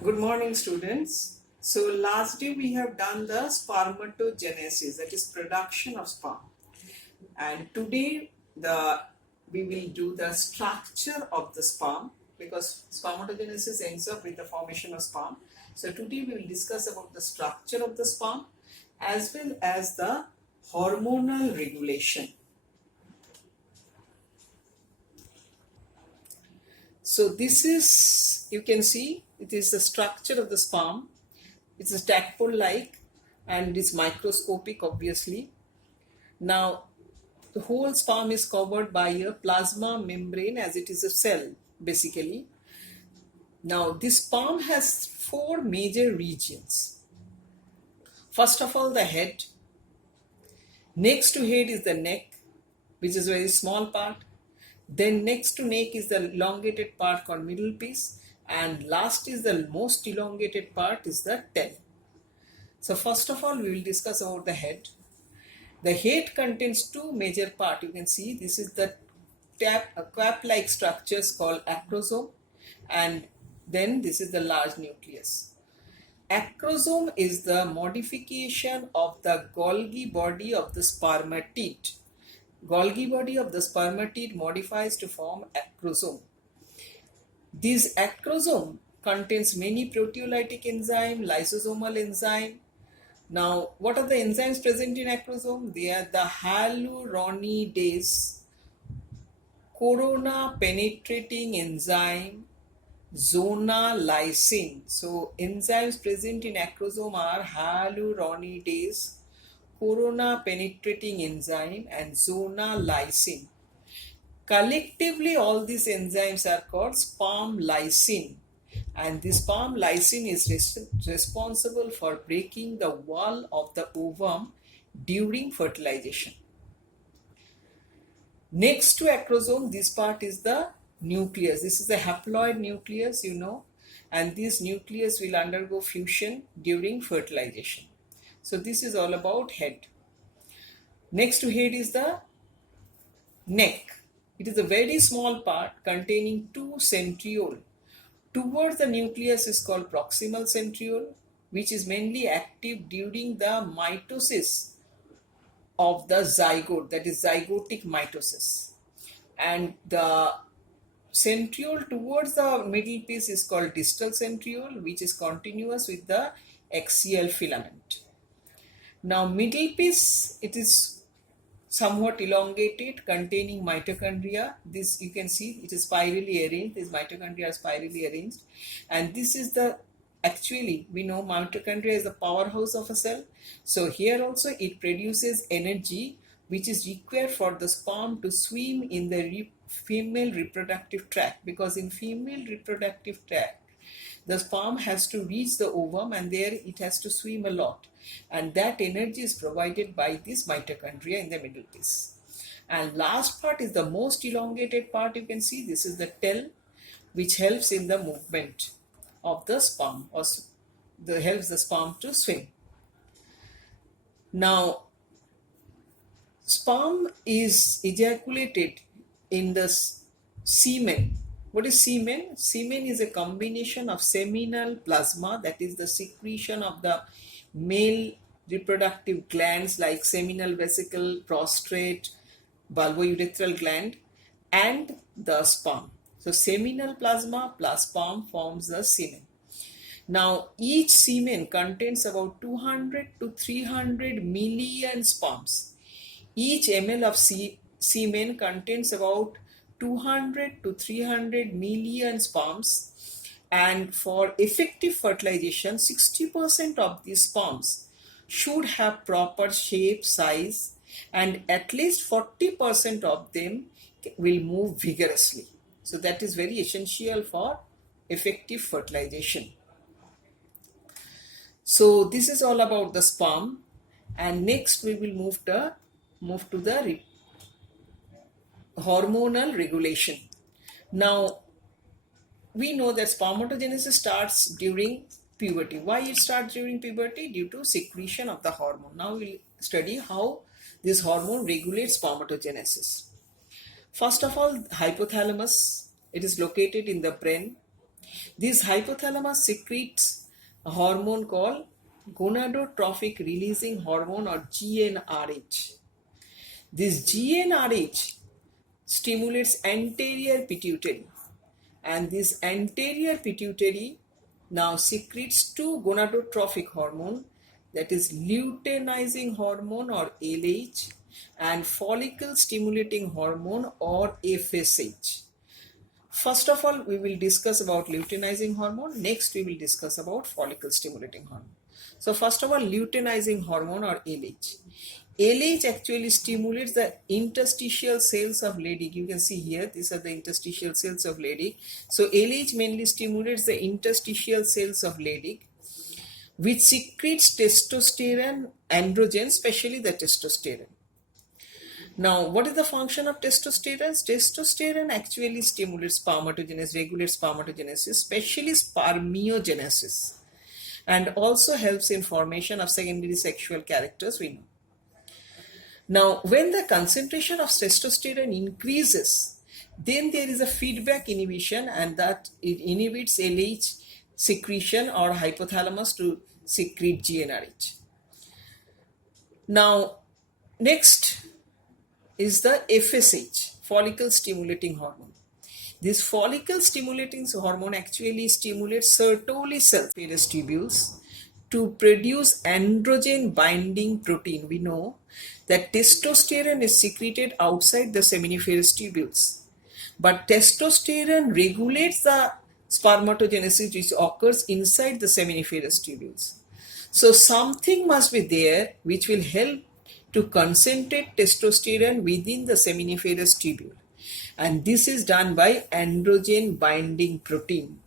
Good morning, students. So last day we have done the spermatogenesis, that is production of sperm, and today we will do the structure of the sperm because spermatogenesis ends up with the formation of sperm. So today we will discuss about the structure of the sperm as well as the hormonal regulation. So this is, you can see, it is the structure of the sperm. It's a tadpole-like and it is microscopic, obviously. Now, the whole sperm is covered by a plasma membrane as it is a cell, basically. Now, this sperm has four major regions. First of all, the head. Next to head is the neck, which is a very small part. Then next to neck is the elongated part called middle piece. And last is the most elongated part is the tail. So first of all, we will discuss about the head. The head contains two major parts. You can see this is the cap-like structures called acrosome, and then this is the large nucleus. Acrosome is the modification of the Golgi body of the spermatid. Golgi body of the spermatid modifies to form acrosome. This acrosome contains many proteolytic enzyme, lysosomal enzyme. Now, what are the enzymes present in acrosome? They are the hyaluronidase, corona penetrating enzyme, zona lysine. So, enzymes present in acrosome are hyaluronidase, corona penetrating enzyme, and zona lysine. Collectively, all these enzymes are called sperm lysine. And this sperm lysine is responsible for breaking the wall of the ovum during fertilization. Next to acrosome, this part is the nucleus. This is the haploid nucleus, and this nucleus will undergo fusion during fertilization. So this is all about head. Next to head is the neck. It is a very small part containing two centrioles. Towards the nucleus is called proximal centriole, which is mainly active during the mitosis of the zygote, that is zygotic mitosis. And the centriole towards the middle piece is called distal centriole, which is continuous with the axial filament. Now, middle piece, it is somewhat elongated, containing mitochondria. This you can see it is spirally arranged. These mitochondria are spirally arranged, and this is actually we know mitochondria is the powerhouse of a cell. So here also it produces energy which is required for the sperm to swim in the female reproductive tract, because in female reproductive tract the sperm has to reach the ovum and there it has to swim a lot, and that energy is provided by this mitochondria in the middle piece. And last part is the most elongated part. You can see this is the tail, which helps in the movement of the sperm, or helps the sperm to swim. Now, sperm is ejaculated in the semen. What is semen? Semen is a combination of seminal plasma, that is the secretion of the male reproductive glands like seminal vesicle, prostate, bulbourethral gland, and the sperm. So seminal plasma plus sperm forms the semen. Now, each semen contains about 200 to 300 million sperms. Each ml of semen contains about 200 to 300 million sperms, and for effective fertilization 60% of these sperms should have proper shape, size, and at least 40% of them will move vigorously. So that is very essential for effective fertilization. So this is all about the sperm, and next we will move to the hormonal regulation. Now, we know that spermatogenesis starts during puberty. Why it starts during puberty? Due to secretion of the hormone. Now we'll study how this hormone regulates spermatogenesis. First of all, hypothalamus. It is located in the brain. This hypothalamus secretes a hormone called gonadotrophic releasing hormone or GnRH. This GnRH stimulates anterior pituitary, and this anterior pituitary now secretes two gonadotrophic hormone, that is luteinizing hormone or LH and follicle stimulating hormone or FSH. First of all, we will discuss about luteinizing hormone. Next, we will discuss about follicle stimulating hormone. So first of all, luteinizing hormone or LH. LH actually stimulates the interstitial cells of Leydig. You can see here, these are the interstitial cells of Leydig. So LH mainly stimulates the interstitial cells of Leydig, which secretes testosterone, androgen, especially the testosterone. Now, what is the function of testosterone? Testosterone actually stimulates spermatogenesis, regulates spermatogenesis, especially spermiogenesis, and also helps in formation of secondary sexual characters, we know. Now, when the concentration of testosterone increases, then there is a feedback inhibition, and that it inhibits LH secretion or hypothalamus to secrete GnRH. Now, next is the FSH, follicle stimulating hormone. This follicle stimulating hormone actually stimulates Sertoli cells, tubules, to produce androgen binding protein. We know that testosterone is secreted outside the seminiferous tubules, but testosterone regulates the spermatogenesis which occurs inside the seminiferous tubules. So something must be there which will help to concentrate testosterone within the seminiferous tubule, and this is done by androgen binding protein,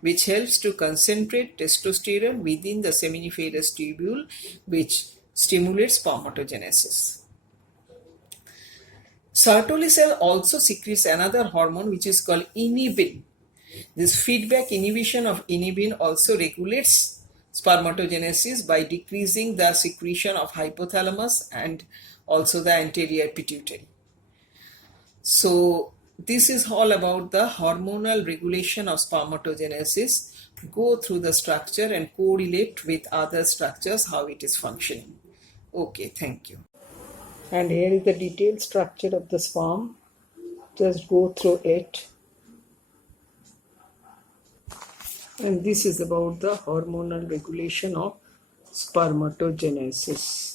which helps to concentrate testosterone within the seminiferous tubule, which stimulates spermatogenesis. Sertoli cell also secretes another hormone which is called inhibin. This feedback inhibition of inhibin also regulates spermatogenesis by decreasing the secretion of hypothalamus and also the anterior pituitary. So this is all about the hormonal regulation of spermatogenesis. Go through the structure and correlate with other structures how it is functioning. Okay, thank you. And here is the detailed structure of the sperm. Just go through it. And this is about the hormonal regulation of spermatogenesis.